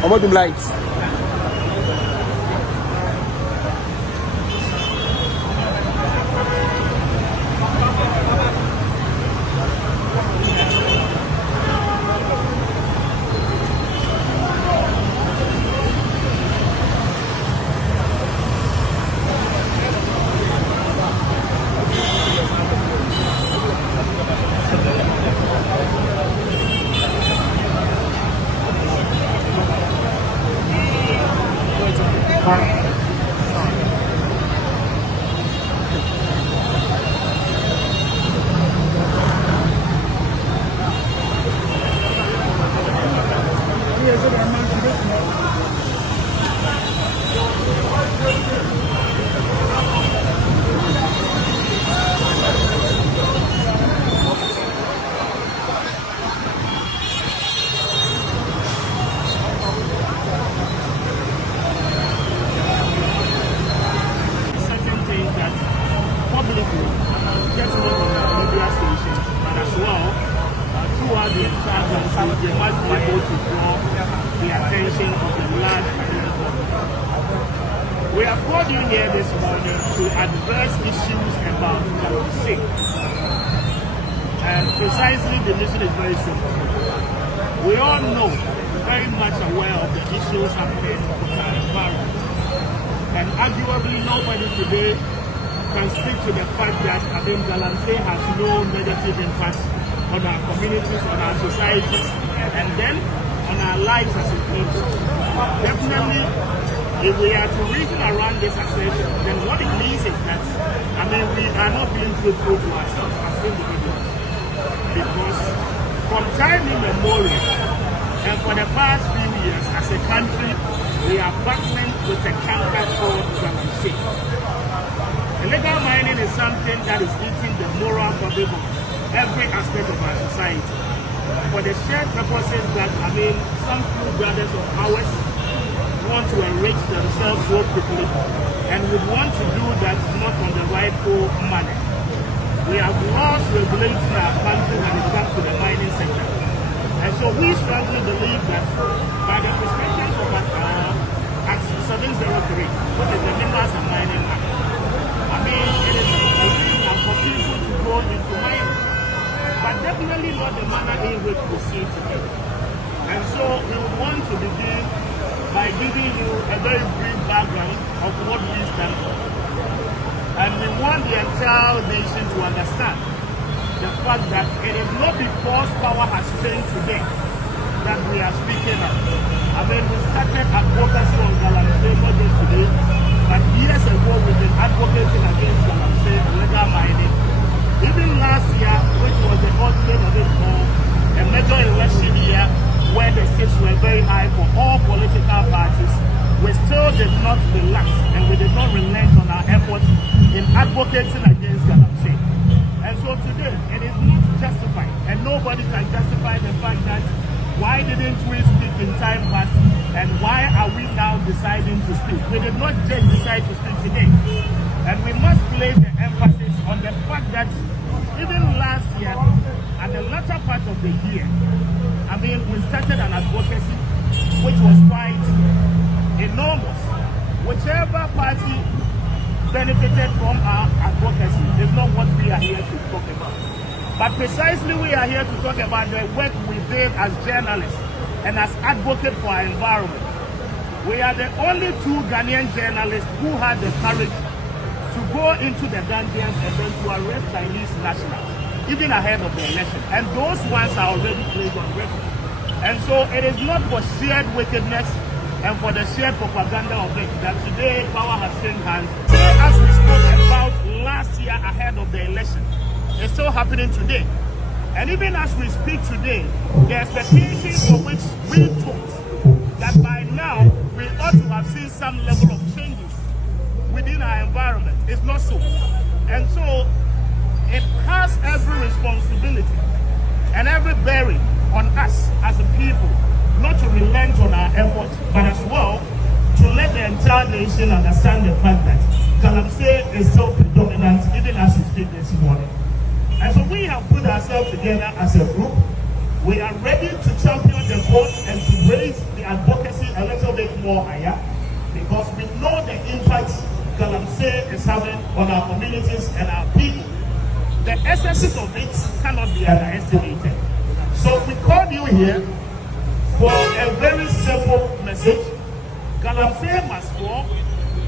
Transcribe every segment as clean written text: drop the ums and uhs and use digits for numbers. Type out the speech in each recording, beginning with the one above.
How about them lights? We have called you here this morning to address issues about GALAMSEY. And precisely the mission is very simple. We all know, very much aware of the issues happening in our environment. And arguably nobody today can speak to the fact that GALAMSEY has no negative impact on our communities, on our societies, and then on our lives as a people. Definitely, if we are to reason around this assertion, then what it means is that, we are not being truthful to ourselves as individuals. Because from time immemorial, and for the past few years, as a country, we are battling with a cancer called GALAMSEY. Illegal mining is something that is eating the moral fabric of every aspect of our society. For the shared purposes that, some few brothers of ours want to enrich themselves so quickly and would want to do that not on the rightful manner. We have laws regulating our country when it comes to the mining sector. And so we strongly believe that by the prescriptions of Act 703, which is the Minerals and Mining Act, it is illegal for people to go into mining, but definitely not the manner in which we see today. And so we would want to begin by giving you a very brief background of what we stand for. And we want the entire nation to understand the fact that it is not because power has changed today that we are speaking of. We started advocacy on GALAMSEY not just today, but years ago we've been advocating against GALAMSEY, illegal mining. Even last year, which was the ultimate of it all, a major election year where the stakes were very high for all political parties, we still did not relax and we did not relent on our efforts in advocacy advocating against Galamsey. And so today, it is not justified, and nobody can justify the fact that why didn't we speak in time past, and why are we now deciding to speak? We did not just decide to speak today. And we must place the emphasis on the fact that even last year, at the latter part of the year, we started an advocacy which was quite enormous. Whichever party benefited from our advocacy is not what we are here to talk about. But precisely we are here to talk about the work we did as journalists and as advocates for our environment. We are the only two Ghanaian journalists who had the courage to go into the dungeons and then to arrest Chinese nationals, even ahead of the election. And those ones are already placed on record. And so it is not for shared wickedness and for the shared propaganda of it that today power has changed hands. As we spoke about last year ahead of the election, it's still happening today. And even as we speak today, the expectations for which we thought that by now we ought to have seen some level of changes within our environment is not so. And so it has every responsibility and every bearing on us as a people not to relent on our efforts, but as well to let the entire nation understand the fact that Galamsey is still predominant even as we speak this morning. And so we have put ourselves together as a group. We are ready to champion the cause and to raise the advocacy a little bit more higher, because we know the impact Galamsey is having on our communities and our people. The excesses of it cannot be underestimated. So we called you here for a very simple message. Galamsey must fall,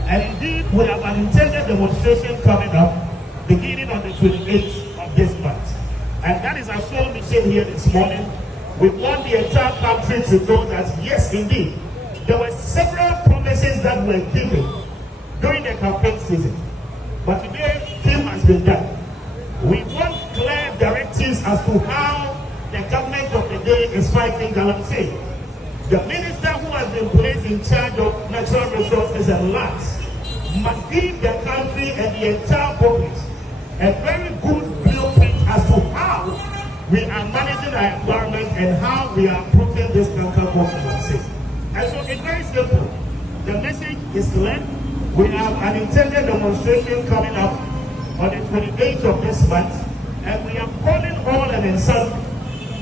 and indeed we have an intended demonstration coming up beginning on the 28th of this month. And that is our sole mission here this morning. We want the entire country to know that yes, indeed, there were several promises that were given during the campaign season. But today, film has been done. We want clear directives as to how the government of the day is fighting Galamsey. The minister who has been placed in charge of natural resources and lands must give the country and the entire public a very good blueprint as to how we are managing our environment and how we are putting this country called Galamsey. And so it's very simple. The message is clear. We have an intended demonstration coming up on the 28th of this month, and we are calling all and insult.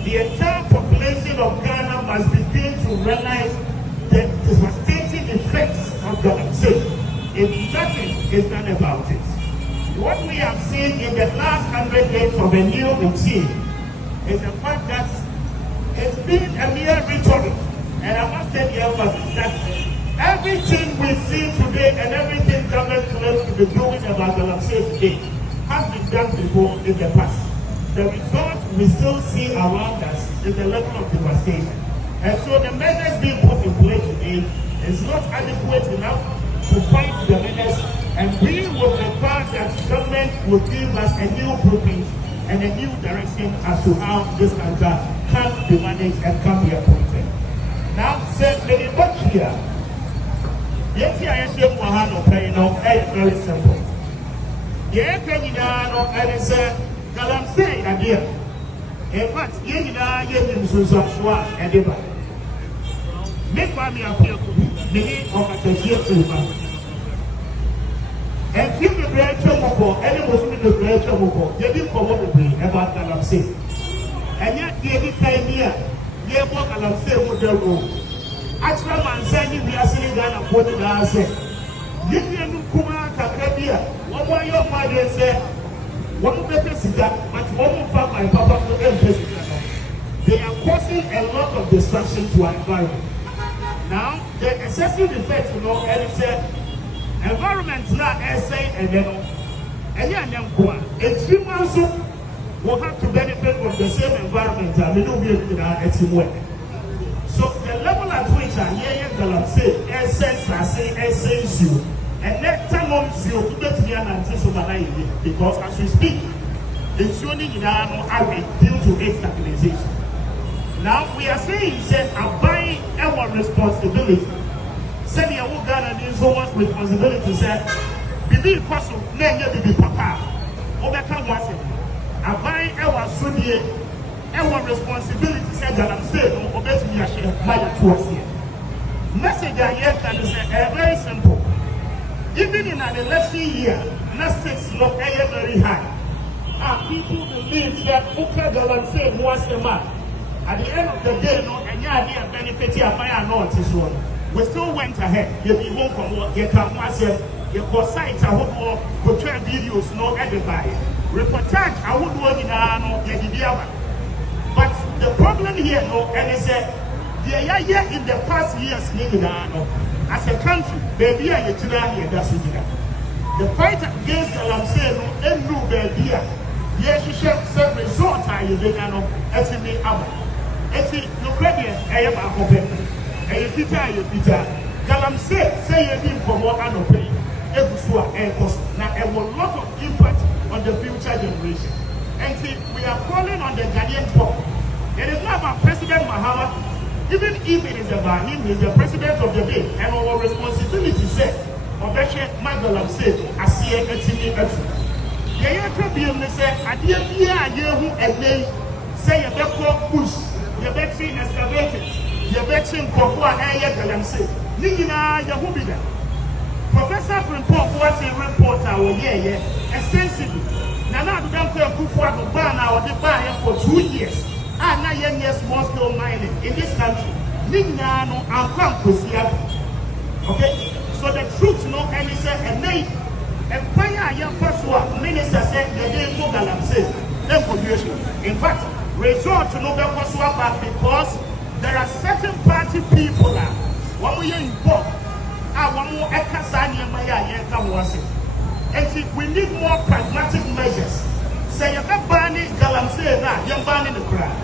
The entire population of Ghana must begin to realize the devastating effects of Galamsey if nothing is done about it. What we have seen in the last 100 days of a new regime is the fact that it's been a mere rhetoric, and I must tell the emphasis that everything we see today and everything government claims to be doing about Galamsey today has been done before in the past. The result we still see around us is the level of devastation. And so the measures being put in place today is not adequate enough to fight the menace, and we will require that government will give us a new blueprint and a new direction as to how this country can be managed and can be appointed. Now, say, the book here, it's very simple. Galamsey idea. In fact, you make me appear to be of a teacher. And if the great trouble, any Muslim the great trouble, they didn't come up with me about Galamsey. And yet, the every time here, they walk Galamsey with their room. Actually, man said, we are sitting down and putting our say. You can Nkrumah Kakabia, what more your father said, one better cigar, but one from my papa for every. They are causing a lot of destruction to our environment. Now, the excessive effects, and it's environment now, essay, and then Nkrumah will have to benefit from the same environment and we don't be able to teamwork. So the level at which Galamsey essence you and next time you get me an anticipation because as we speak, it's only in our due to its stabilization. Now we are saying that abide our responsibility. Say the Ghana needs so much responsibility said Bibi Kosu, Nanya Bibi Papa, Obeka Wasi, Abai Ewa Sudie, Ewa responsibility said that I'm saying, Obet Yashi, Maya Tuasi. Message I hear can say very simple. Even in an election year, statistics look very high. People believe that Uka Galamsey was the man. At the end of the day, no, and you idea benefiting a fire notice one. We still went ahead. You be home from work, you can watch it, you go sites, I would walk, portray videos, no everybody. Reportage, I would work in a but the problem here, no, and it's in the past years, as a country, baby, and that's the fight against Galamsey, no, and no baby. Yes, you should say resort. I you know, as in the hour. It's no credit. I am a hope. And if you Galamsey say you didn't for more and pay. Now, a lot of impact on the future generation. And see, we are calling on the Ghanaian people. It is not about President Mahama. Even if it is about him, he is the president of the day. And our responsibility said, Obeshe Galamsey, I see it. Yeah, could be in the say, I dear, you and say a back push, your vaccine excavated, your vaccine for what I Galamsey. Nina, Yahubida. Professor from Port, what's a report our year, extensively. Nana, the Dunker Kufa to ban our buyer for 2 years. And 9 years small scale mining in this country. Nina, no, I'm okay, so the truth, no, and it's a name. And fire young first one, minister said the day for Galamsey, then population. In fact, resort to Nobel back because there are certain party people that when we are involved, one more Ekasani and Maya Yankam was it. And we need more pragmatic measures. Say a banning Galamsey now, young banning the crowd.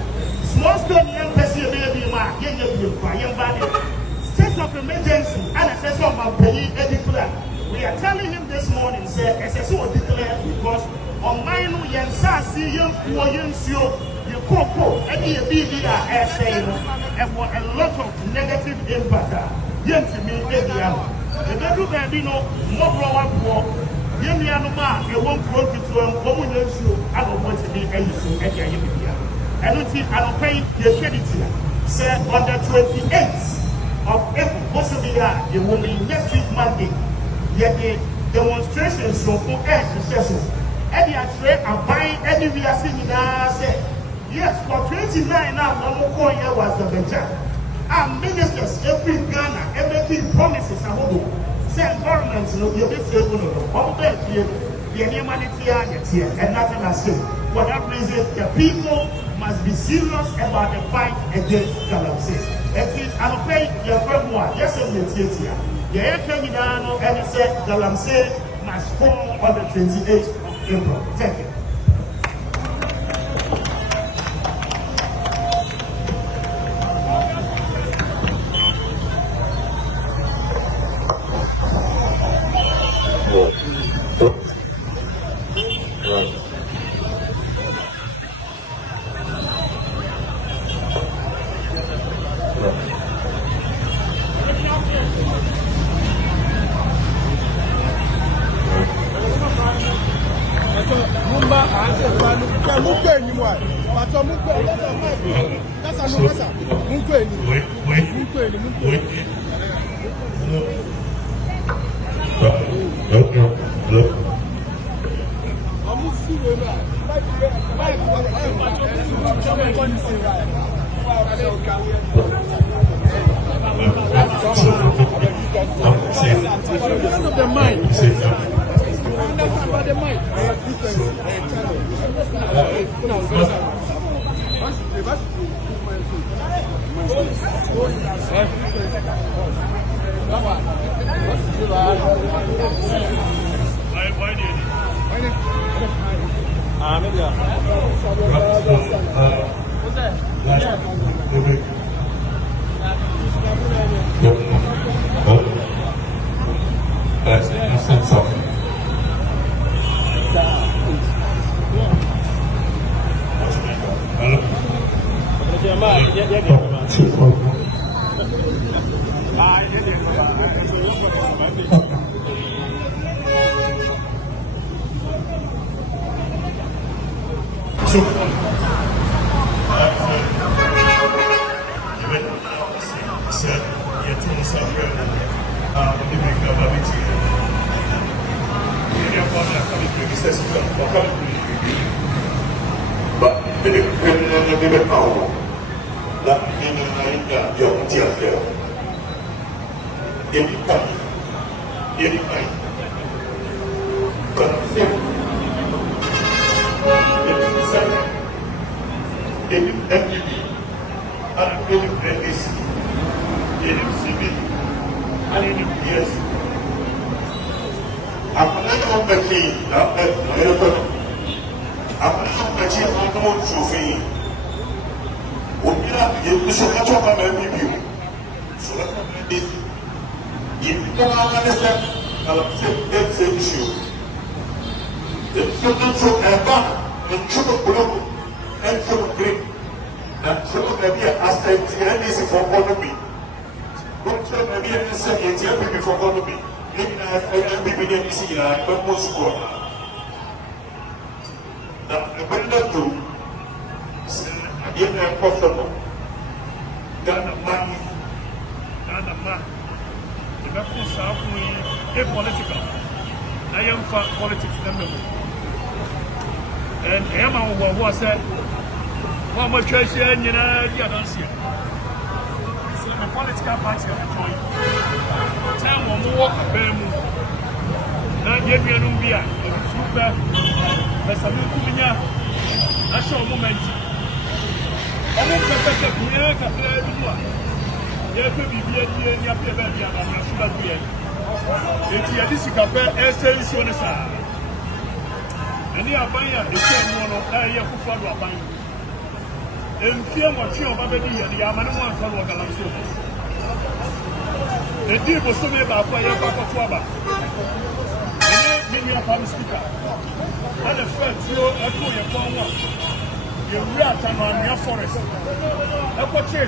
Small scale young person, baby, young banning. State of emergency, and I say so, my pay, Eddie. We are telling him this morning, sir, as I saw declare, because on my new Yansasi, young poor young seal, you cocoa, any BB saying, and what a lot of negative impact. Young to me, every hour. The bedroom baby, no more grow up for young Yanuma, you won't grow to a woman, I don't want to be any so at Yamia. I don't think I'll pay your credit here. Sir, on the 28th of April, possibly, you will be next week Monday. Yet the demonstrations from air successes. And the trade are buying anywhere singing. Yes, for 29 now, one more year was the venture. Our ministers, every Ghana, everything promises a whole. Say governments, you'll be safe. All that the humanity here, and nothing has changed. For that reason, the people must be serious about the fight against Galamsey. And I'll pay your friend one. Yes, it's here. Yeah, and it said Galamsey must fall on the 28th of April. Thank you.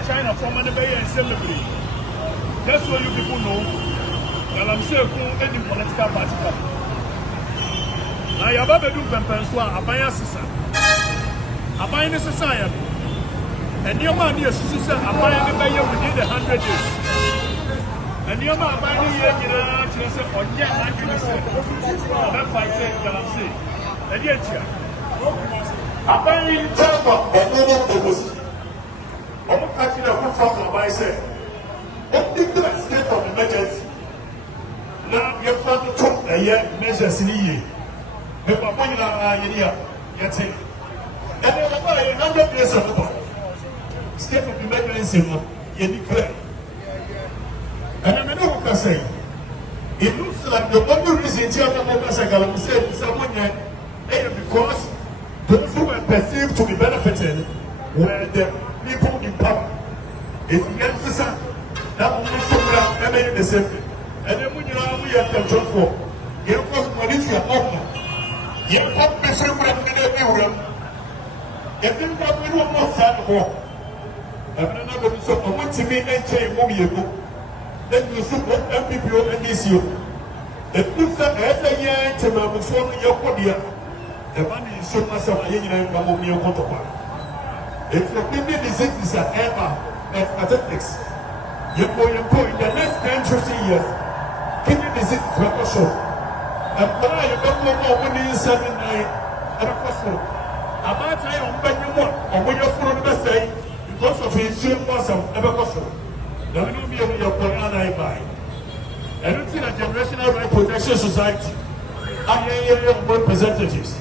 China from the Bay and celebrate. That's what you people know. Galamsey any political party. Now, your baby do Pempenswa, Abaya Sissa. Abaya Society. And your man here, she said, Abaya within 100 days. And your man, Abaya here, she said, oh, yeah, I can say, that's why I say Galamsey. And yet, Abaya talk about opposition. I'm catching a good from my side. What is the state of emergency? Now you're trying to talk a year measures in the year. But my money are in here. That's it. And then about 100 years ago, state of emergency in declare. And I know what I say. It looks like the only reason Galamsey said someone because those who were perceived to be benefited were the people in power. It's the emphasis that only show them the same thing. And then when you are we are control for, you cause police are you put the same room. If you got me one more sad war, and another so I want to be and change movie. Then you should let MPPO and DCO. It looks like every year to my before your body. The money is so much of a year and come on your counterpart. If the kidney disease is an ever of statistics, you go in the next 10-15 years, kidney disease is record show. And when you don't know when you 7 record show, about time on Benjamin or when you're from the say, because of his shame was some record show. There will be a Korean buy. And it's in a generational right protection society. I am representatives.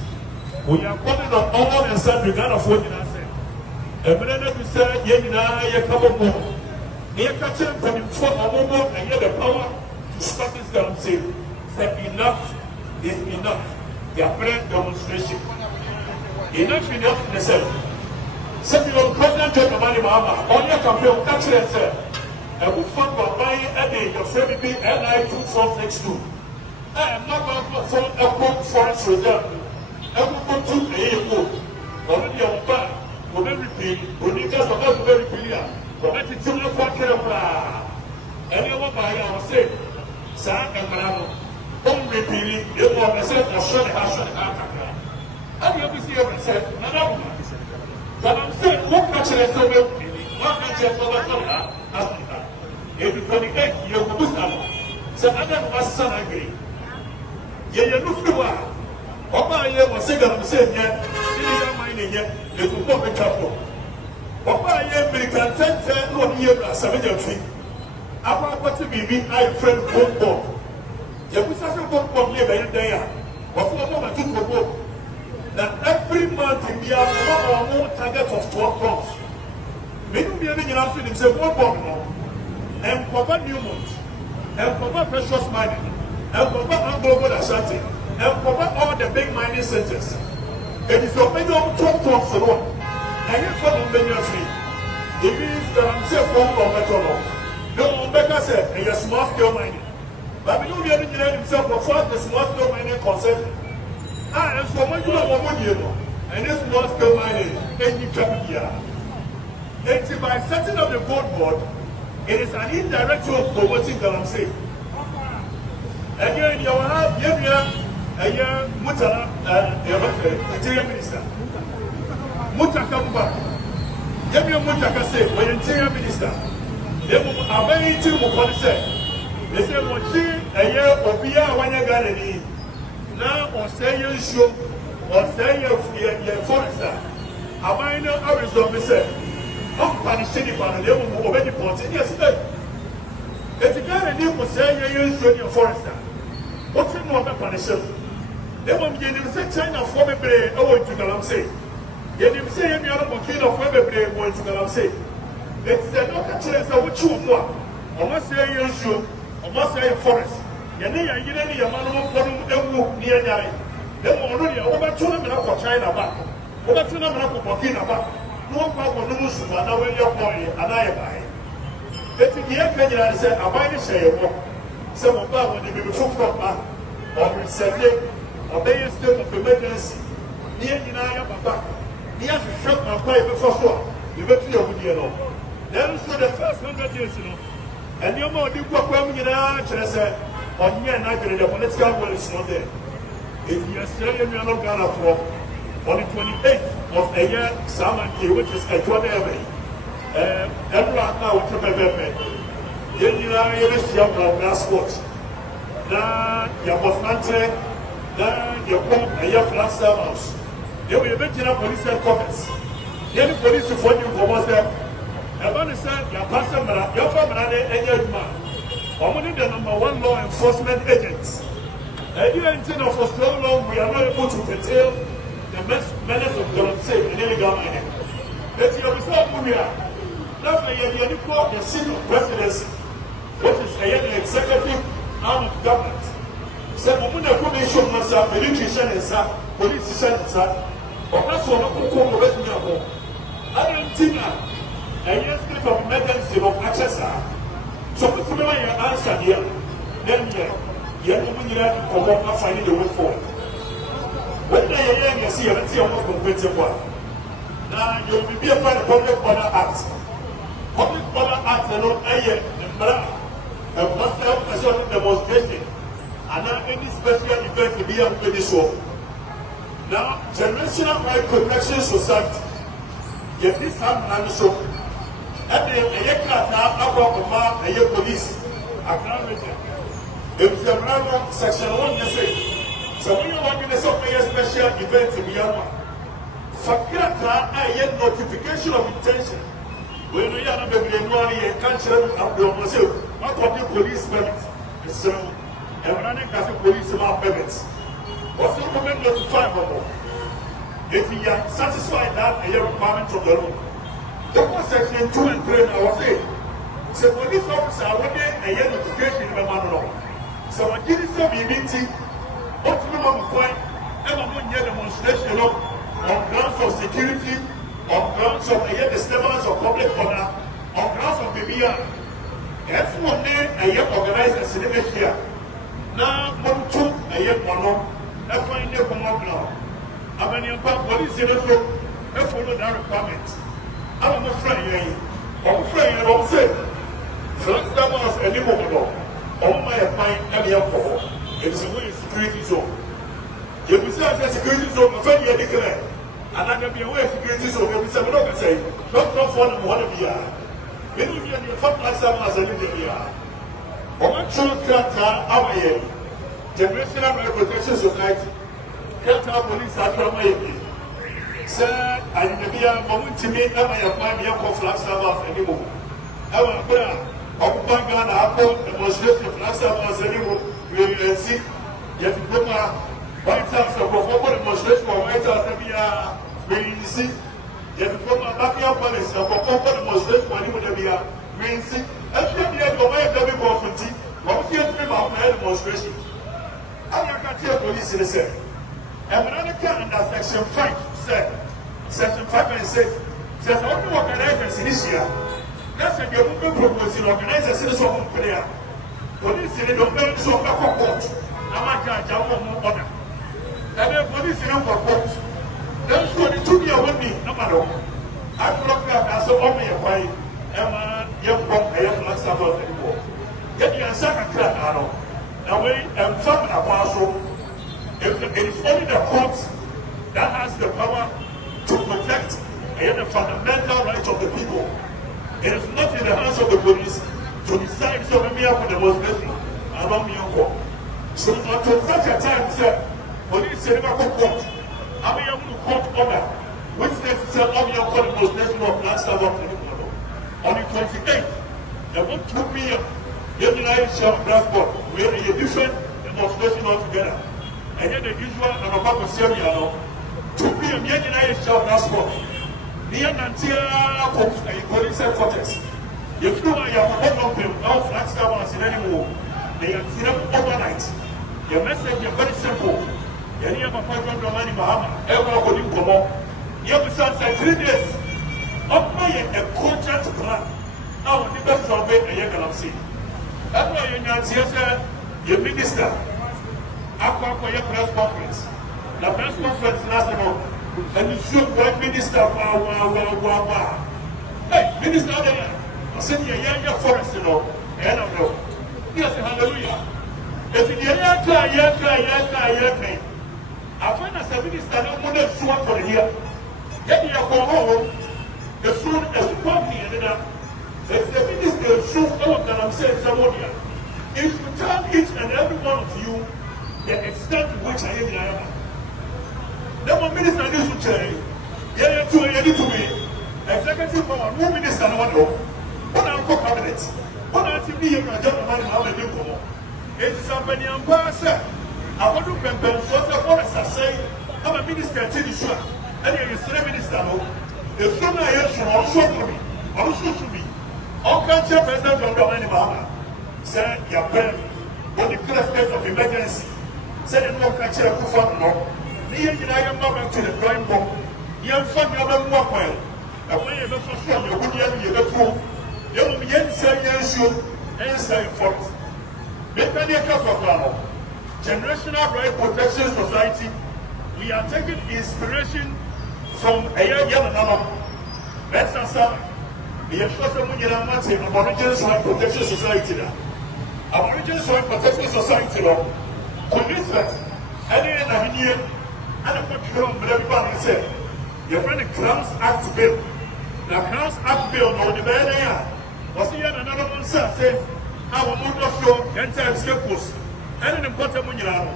We are calling on all and sundry kind of what I said. And when I said, Yemina, you come on, you catch him for a moment and get the power to stop this Galamsey. Said enough is enough. Their brand demonstration. Enough in the cell. Said you don't come down to the money, Mama. On your campaign, catch it, sir. And we found by buying a day, your friend be NI 2462. I am not going for a book forest reserve. I will go to a book. Already on back. For every pay, when you just about very clear. But it's in the pocket of and you want by our say, San and Marano. Don't repeat it, you want to say, I should have. And you see, I said, no. Galamsey, what country is so well? One country is over Africa. If you 28, you will boost them. So Adam was son agree. You look through Oba ye was saying Galamsey yet, you mining yet, you could not be careful. Oba ye American 10 1 year as a major tree. About what to be I friend football. You put such a football live there. What for a moment to football? That every month we have more target of 12 pounds. Maybe we are in our feelings, say 1 pound and cover Newmont, and cover precious mining, and cover Anglo Ashanti, and cover all the big mining centers. It is your minimum 12 pounds alone. And if for the many free, it means that I'm safe for metronome. No, Becca said, and you're small scale mining. But we know we are in himself before the small scale mining concept. And so when you know what you know, and this small scale mining, any capital. And by setting up the gold board, it is an indirect way of promoting Galamsey. Again, you will have Yemia, Mutala, Interior Minister. Mutaka, Yemia Mutaka say, when Interior Minister, they are very two more say. They say, what she, a year or be a 1 year gallery. Now, or say you show, or say you're forester. A minor Arizona said, I'm punishing you for the level of already pointed. Yes, it's a guy and you will say you're using your forester. What's the more punishment? They won't get him say China for me, oh, to Galamsey. Get him say you're not a kid of Webber, going to Galamsey. It's a no chance of what you want. I must say you're sure, I must say a forest. You need a man near Yari. They were already over 2 minutes for China back. Over 2 minutes for Burkina back. No problem, no Musu, and now when you're going, and I buy. It's the Kenyan said, I buy the share. Some of them, when they be before from back, or resetting, or they are still of emergency. Near Inaya back. Near to shop and buy before sure. You bet you over here. Then for the first 100 years, you know. And you're more deep work when you know, on your night, the political will is not there. If you are still in your Ghana for on the 28th of a year, Samanti, which is a 20 every now, what you then you are a glass sport. Now, your Bofante, then your home, a year flat house. They will be making up police headquarters. Then the police will find you for them. And when they say, your pastor, your family, and your man. Only the #1 law enforcement agents. And you intend for so long, we are not able to curtail the menace of Galamsey and illegal mining. Let's hear without Munia. That's why you call the seat of presidency, which is the executive arm of government. So, Mumuna Commission must have military shan, police shan, or that's what I'm going to let me know. I don't think a year's clip of emergency of access. So, put me on your answer here. Then, you're moving here to come up and find the way forward. When they are young, you see, let's see how much competitive one. Now, you'll be a part of Public Order Act. Public Order Act, and not a year, and must have a certain demonstration. And now, any special event to be able to do so. Now, Generational Right Protection Society, get this hand and so. And then a year now, a year police, a ground meeting. If you have section 1, you say, so when you want to do a special event in Myanmar, Fakirata, I get notification of intention. When we are not able to cancel out the myself, what of the police permit? So, running as a police permits. What's the moment notify more? If you are satisfied that a requirement from the law, the first section 2 and 3, I was saying, so police officer, when they a notification in the manual. So I did some meeting, what to the point, and I'm going to get demonstration on grounds of security, on grounds of the disturbance of public order, on grounds of BBR. That's one day I have organized a cinema here. Now, one, two, I have one. That's why they come up now. I'm an police in the room, I follow that requirement. I'm afraid, I'm saying, first time was a new one. All my mind and the alcohol. It is a way security zone. You will say a security zone, but when you declare, And I can be aware of the so we say, look and say, not one and one of the year. Many of you fought like some as a living year. One true character, our year. Generational Protection Society, Delta Police are from my sir, I didn't be a moment to make up my young flash of anymore. Our brother, Occupy Ghana, Apple, demonstration flash of anymore. We will see. Yet, White House, a performer demonstration of White House, we see. Yet, backyard police, a performer demonstration when you would be a we see. Actually, the way of the government, what you have about my demonstration. I can tell police in the same. And when I come under section 5, section 5 and 6, says only organizers in this year. That's a government proposing organizers in the song prayer. Police in the domain so back of court. I'm a judge, I want more order. And then police in the court. Then show the 2 year with me, no matter. I broke up as a woman, a quiet, Emma, young pop, I have not suffered anymore. Get your second crack out. Now, we and from a parcel, it is only the courts that has the power to protect the fundamental rights of the people. It is not in the hands of the police to decide so many of the demonstration around the court. So until such a time, sir, police say never court. I mean, able to court order, which says sir, on your court demonstration of last time of the on the 28th, there will 2 p.m. The United States transport, we have a different demonstration altogether. And then the usual and a papa Syria, 2 p.m. The United States transport. Near Nantia, police headquarters. If you are your them, no flag stars in anymore. They are seen up overnight. Your message is very simple. You have a program to Mani Mahama, everyone will come up. You have to 3 days. Up by a contract plan. Now, the best of it, a GALAMSEY. That's why your minister, Aqua for your press conference. The press conference national, and you should white minister, Hey, minister, I said, yeah, forest, you know, and I know. Yes, hallelujah. If you I find as a minister, no more than swap for here. Get your home, the food is probably ended up. If the minister show all that I'm saying, Samonia, if you tell each and every one of you the extent to which I am in Ayama, then one minister needs to say, yeah, to me, executive power, no minister, no one know. What I'm for cabinet, what I'm to be here, I don't know how they do come on. It's somebody I'm passing. I want to compare what I say. I'm a minister, I tell you, sure. And you're a minister, no. If someone else also to me, also to me. All country president don't know any Mahama. Said your parents, when the clear state of emergency, said no country of fund no. The United Mother to the drawing board. You have fun your own work well. And when you have for sure, you would have to you will be answering you answer for it. Make any account of our Generational Right Protection Society. We are taking inspiration from a young man. Let's answer. The Aboriginal Soil Protection Society. Aboriginal Soil Protection Society. Commitment. And a control of everybody said. Your friend the Crowns Act Bill. The Crowns Act Bill, no, the bad was here another one said, our motor show, enter escapes. And in the bottom when you are.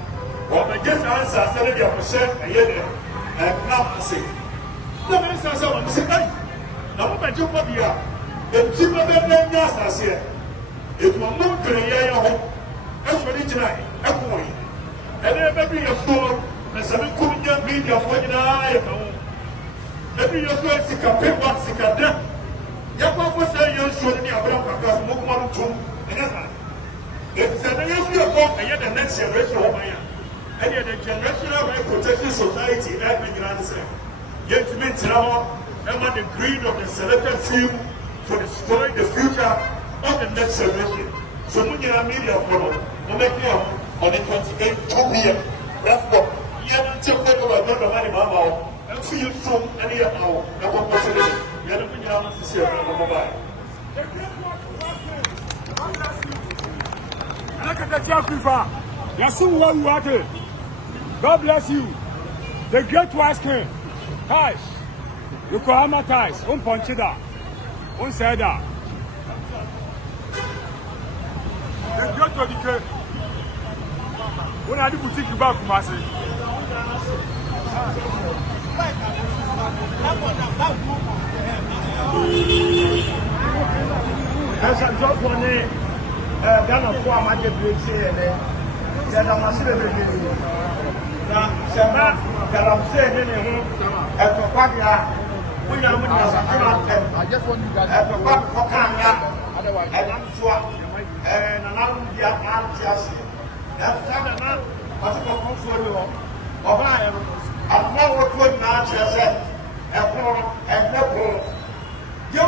Or the just answer said, you have a year and now say. The minister said, hey. Now, what I do for you, the people that name us here, it will move to the year home, as for each night, a boy. And then maybe a fool, and some couldn't be your point in eye. Maybe you're going to compare what's the condemn. Your papa say you're showing me a brown because Mokman too, and that's right. If the issue of hope, and yet the next generation of my and yet the Generational Right Protection Society, that may be answered. Yet to meet now. And the greed of the selected few to destroy the future of the next generation. So when you are media follow, we make here on the 28th 2 p.m. That's what you have to take over the money, Mama, and see you soon any year now. And what was it? You have to bring your answers here on the mobile. Look at the Jakufa. Yasu, what you are. God bless you. The great wise king. Ties. You call my ties. Punch it up. Say that. Go to the cave. When I do boutique, you back from us. As I drop one day, Ghana for my breaks here, then I'm a civil. Now, Galamsey, at Papadia, we are with us. I just want you guys at Papadia, otherwise, and I'm sure, and another year, I'm just that's not what's going for you. Or I am not what would not say, and no. You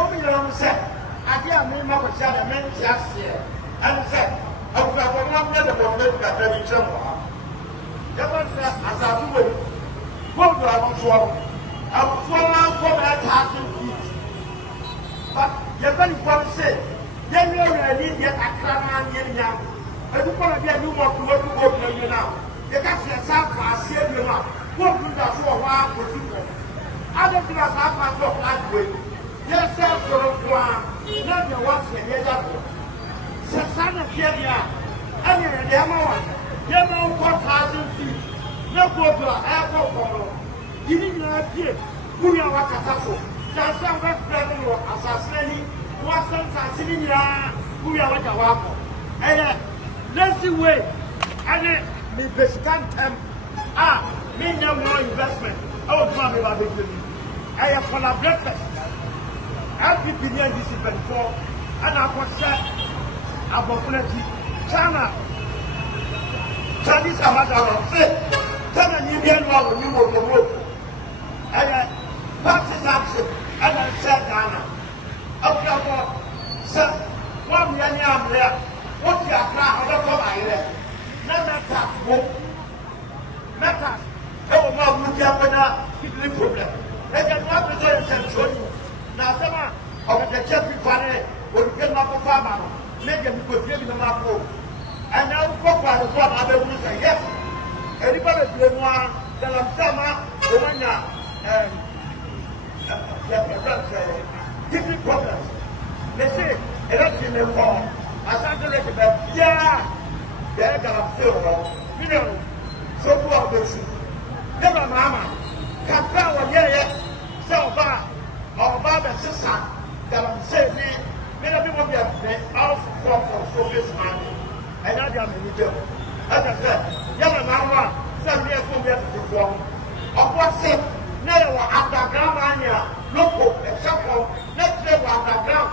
said, I can't name up a child, a man just here, and said, I was not going to look at very trouble. As I do it, what do I want to swallow? I will swallow for that half feet. But you're very fun to say, then you're ready, yet I can't get young. I don't want to get you more to work to work you now. You can't see a sound class here, you know. What do that for a while for people? I don't think that's half my talk that way. Yes, sir, for a while. Not your once a year. Sasana Kenya, I mean, the amount. You know, 4,000 feet. No go to an airport for you. Didn't you appear? Who are what Catasso? That's some West Brazil or assassinating. Wasn't assassinating who are what a waffle. And let's see way. And the best time. Me no more investment. Oh, come about the I have collaborated. I've been here this event for, and I was set opportunity. China. Chinese Amazon say, tell an Indian one when you were the road. And practice action, and I said, Ghana. Up your board, sir, 1 million there. What you are now, I don't come by there. None of that, matters. Oh, my, we have a problem. They can not be doing something. Now, someone of the Jeffrey Fanny will get up a farmer, make them put him in the map. And now, what other will say, yes. Anybody blame one, Galamsey, the one, different problems. They say, election in fall. I started to recommend, yeah, they're Galamsey, you know. So who are those? Never mamma. Capra or yeah, so bad. Or Baba sister, Galamsey, many people be out from Sophie's money. And I am in the jail. As I said, young mamma, some years from years before. Of what's it? Never underground here, local, except for let's say underground.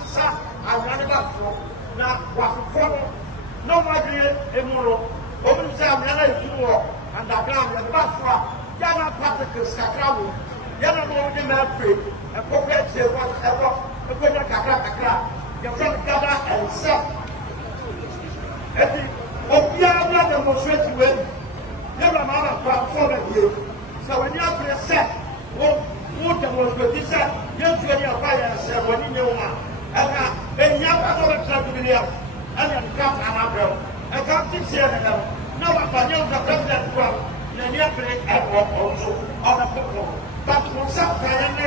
Sister, I'm running back from now, was follow. No more immoral. Open Sam, Yana, you walk underground and back for Yana particles, Sacramo, Yana, no, not free, and corporate say whatever, a good Kakra, your friend gather and sell. Opiana, the most rich way, never mamma, for you. So when you have to set, what the most good is that, you're going to fire and say, when you know one, and you have to try to be there, and then come another. I can't teach you that. No, but you the president from the near place airport also on the people. But for some time,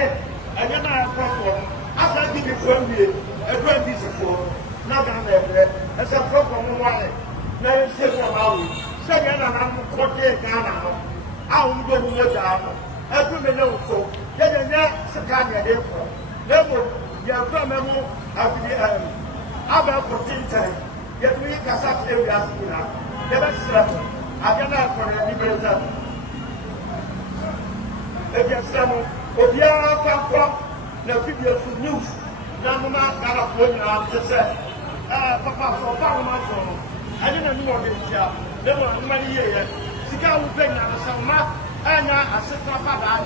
and you're not a problem. After I did it for me, a 24, not down there, as a problem one. Now you say about it. Second, I'm going to Ghana. I will go to the job. Every minute so. Then the next Sakanya airport. Therefore, you have come after the about 14 times. Yet we can start areas now. Never slept. I cannot for any reason. If you stumble, if you are from the videos news, Namma California to say, Papa, for Parliament. I didn't know this job. There were many years. Sika will bring out some map and a sister father.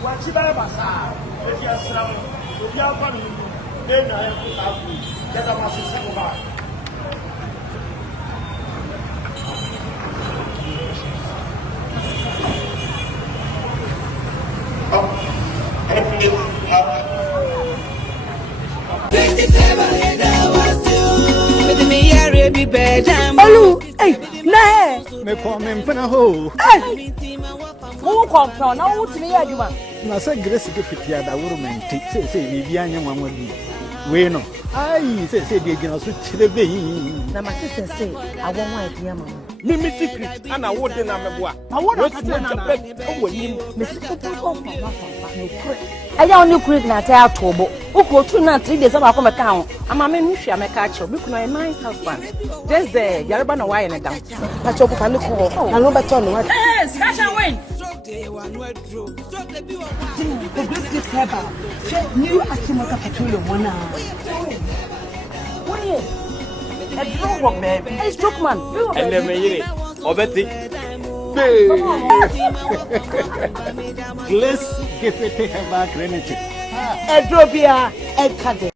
What she better pass. If you are stumble, if you are funny, then I have to have you. Get a massive second back. Olu, hey, nah, Me come in for a hole. Who come from now to me, you man? Na say Grace get prepared that woman take say Vivian one would be. We know. I say the general switch the bay. Na my sister say I want my dear mama. Mimi secret and I wouldn't know. I want to put him. I don't create na tell Tobo. Who go to na 3 days about come account. I'm a man who am a catcher. We can a nice husband. Just there, Yaraba no why and down. But you can look I know better on what. Yes, catch and win. The great gift ever. New Akimaka Petroleum 1 hour. What is a drone, baby? Hey, stroke man. And then me, Obeti. Let's get it back, Renate. Edrobia, Edkade.